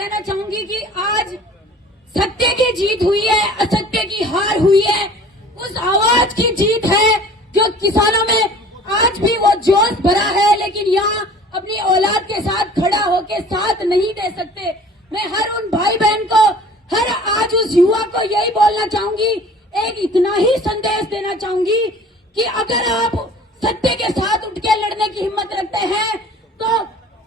कहना चाहूंगी कि आज सत्य की जीत हुई है, असत्य की हार हुई है। उस आवाज की जीत है जो किसानों में आज भी वो जोश भरा है, लेकिन यहाँ अपनी औलाद के साथ खड़ा होके साथ नहीं दे सकते। मैं हर उन भाई बहन को, हर आज उस युवा को यही बोलना चाहूंगी, एक इतना ही संदेश देना चाहूंगी कि अगर आप सत्य के साथ उठ के लड़ने की हिम्मत रखते हैं तो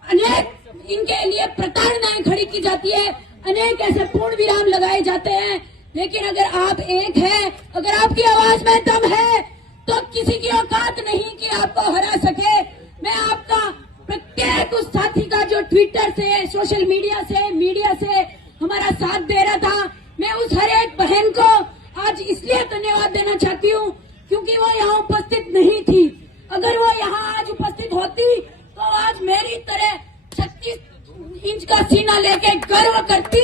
अनेक इनके लिए प्रताड़नाएं खड़ी की जाती है, अनेक ऐसे पूर्ण विराम लगाए जाते हैं। लेकिन अगर आप एक है, अगर आपकी आवाज में दम है, तो किसी की औकात नहीं कि आपको हरा सके। मैं आपका प्रत्येक उस साथी का जो ट्विटर से, सोशल मीडिया से हमारा साथ दे रहा था, मैं उस हर एक बहन को आज इसलिए धन्यवाद देना चाहती हूँ क्योंकि वो यहाँ उपस्थित नहीं थी। अगर वो यहाँ आज उपस्थित होती तो आज मेरी तरह 36 इंच का सीना लेके गर्व करती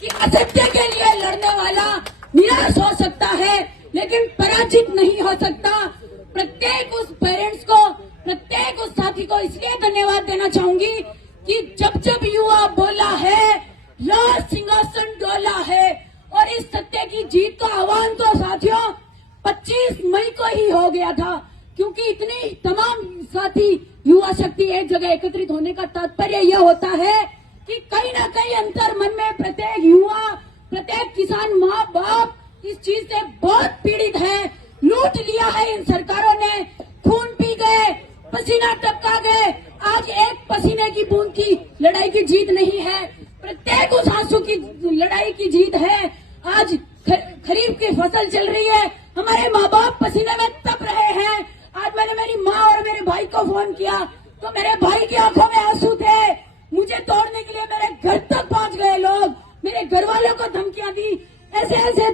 कि असत्य के लिए लड़ने वाला निराश हो सकता है लेकिन पराजित नहीं हो सकता। प्रत्येक उस पेरेंट्स को, प्रत्येक उस साथी को इसलिए धन्यवाद देना चाहूंगी कि जब जब युवा बोला है, राज सिंहासन डोला है। और इस सत्य की जीत का आह्वान तो साथियों 25 मई को ही हो गया था, क्योंकि इतनी तमाम साथी युवा शक्ति एक जगह एकत्रित होने का तात्पर्य यह होता है कि कहीं ना कहीं अंतर मन में प्रत्येक युवा, प्रत्येक किसान माँ बाप इस चीज से बहुत पीड़ित है। लूट लिया है इन सरकारों ने, खून पी गए, पसीना टपका गए। आज एक पसीने की बूंद की लड़ाई की जीत नहीं है, प्रत्येक उस आंसू की लड़ाई की जीत है। आज खरीफ की फसल चल रही है, हमारे माँ बाप पसीने में तप रहे हैं। आज मैंने मेरी माँ और मेरे भाई को फोन किया तो मेरे भाई की आंखों में आंसू थे। मुझे तोड़ने के लिए मेरे घर तक पहुंच गए लोग, मेरे घर वालों को धमकियां दी, ऐसे ऐसे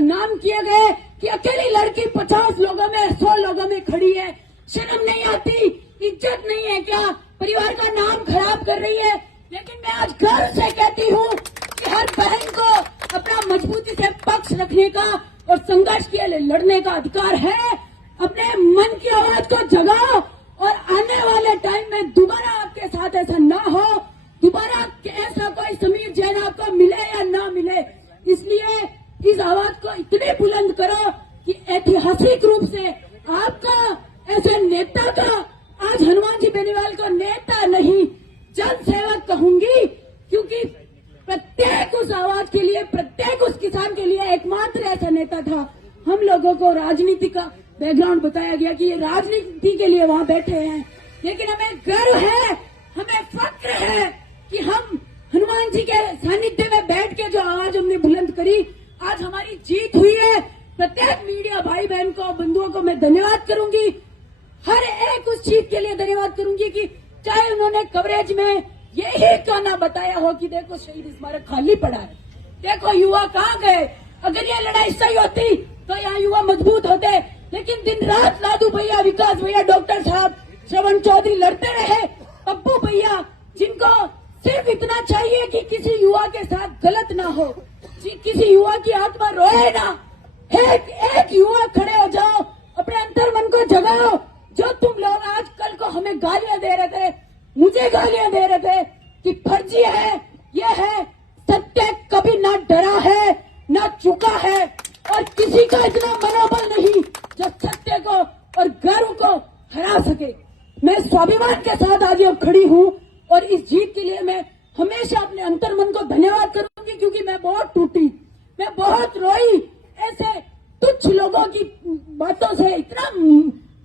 नाम किए गए कि अकेली लड़की 50 लोगों में, 100 लोगों में खड़ी है, शर्म नहीं आती, इज्जत नहीं है क्या, परिवार का नाम खराब कर रही है। लेकिन मैं आज गर्व से कहती हूँ कि हर बहन को अपना मजबूती से पक्ष रखने का और संघर्ष के लिए लड़ने का अधिकार है। अपने मन की आवाज को जगाओ और आने वाले टाइम में दोबारा आपके साथ ऐसा ना हो, दोबारा ऐसा कोई समीर जैन आपको मिले या ना मिले। इसलिए इस आवाज को इतने बुलंद करो कि ऐतिहासिक रूप से आपका ऐसे नेता का, आज हनुमान जी बेनीवाल को नेता नहीं जन सेवक कहूंगी, क्योंकि प्रत्येक उस आवाज के लिए, प्रत्येक उस किसान के लिए एकमात्र ऐसा नेता था। हम लोगों को राजनीति का बैकग्राउंड बताया गया कि ये राजनीति के लिए वहाँ बैठे हैं, लेकिन हमें गर्व है, हमें फक्र है कि हम हनुमान जी के सानिध्य में बैठ के जो आवाज हमने बुलंद करी, आज हमारी जीत हुई है। प्रत्येक मीडिया भाई बहन को, बंधुओं को मैं धन्यवाद करूंगी, हर एक उस चीज के लिए धन्यवाद करूंगी कि चाहे उन्होंने कवरेज में यही क्यों ना बताया हो कि देखो शहीद स्मारक खाली पड़ा है, देखो युवा कहाँ गए। अगर ये लड़ाई सही होती तो यहाँ युवा मजबूत होते, लेकिन दिन रात लादू भैया, विकास भैया, डॉक्टर साहब, श्रवण चौधरी लड़ते रहे, पप्पू भैया, जिनको सिर्फ इतना चाहिए कि किसी युवा के साथ गलत ना हो, किसी युवा की आत्मा रोए ना। एक युवा खड़े हो जाओ, अपने अंतर मन को जगाओ। जो तुम लोग आज कल को हमें गालियां दे रहे थे, मुझे गालियां दे रहे थे कि फर्जी है, ये है, सत्य कभी ना डरा है ना चुका है, और किसी का इतना मनोबल नहीं जो सत्य को और गर्व को हरा सके। मैं स्वाभिमान के साथ आज अब खड़ी हूँ और इस जीत के लिए मैं हमेशा अपने अंतर मन को धन्यवाद करूंगी, क्योंकि मैं बहुत टूटी, मैं बहुत रोई, ऐसे तुच्छ लोगों की बातों से इतना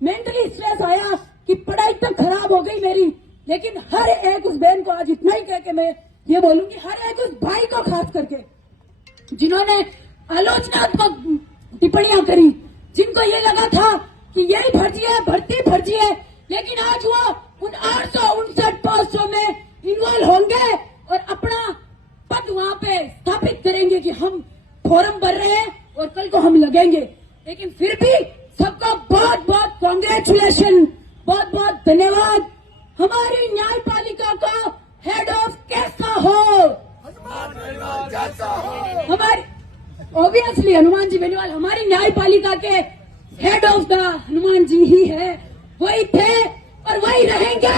मेंटली स्ट्रेस आया कि पढ़ाई तक खराब हो गई मेरी। लेकिन हर एक उस बहन को आज इतना ही कह के मैं ये बोलूंगी, हर एक उस भाई को खास करके जिन्होंने आलोचनात्मक टिप्पणियां करी, जिनको ये लगा था कि यही फर्जी है, भर्ती फर्जी है, लेकिन आज वो उन 859 पोस्टों में इन्वॉल्व होंगे और अपना पद वहां पे स्थापित करेंगे कि हम फॉर्म भर रहे हैं और कल को हम लगेंगे। लेकिन फिर भी सबका बहुत बहुत कांग्रेचुलेशन, बहुत बहुत धन्यवाद। हमारी न्यायपालिका का हेड ऑफ कैसा हो, हमारी ऑब्वियसली हनुमान जी बेनीवाल हमारी न्यायपालिका के head of the Hanuman ji ही है, वही थे और वही रहेंगे।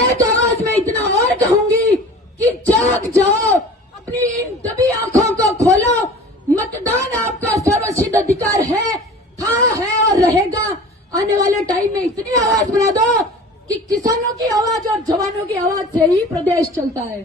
एक आवाज में इतना और कहूंगी कि जाग जाओ, अपनी इन दबी आंखों को खोलो। मतदान आपका सर्वसिद्ध अधिकार है, था, है और रहेगा। आने वाले टाइम में इतनी आवाज बना दो कि किसानों की आवाज और जवानों की आवाज से ही प्रदेश चलता है।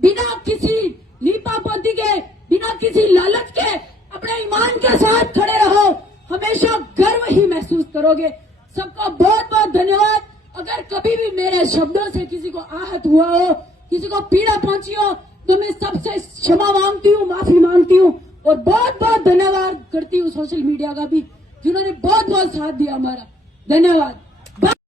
बिना किसी लीपापोती के, बिना किसी लालच के अपने ईमान के साथ खड़े रहो, हमेशा गर्व ही महसूस करोगे। सबका बहुत बहुत धन्यवाद। अगर कभी भी मेरे शब्दों से किसी को आहत हुआ हो, किसी को पीड़ा पहुंची हो, तो मैं सबसे क्षमा मांगती हूँ, माफी मांगती हूँ और बहुत बहुत धन्यवाद करती हूँ सोशल मीडिया का भी, जिन्होंने बहुत बहुत साथ दिया हमारा। धन्यवाद।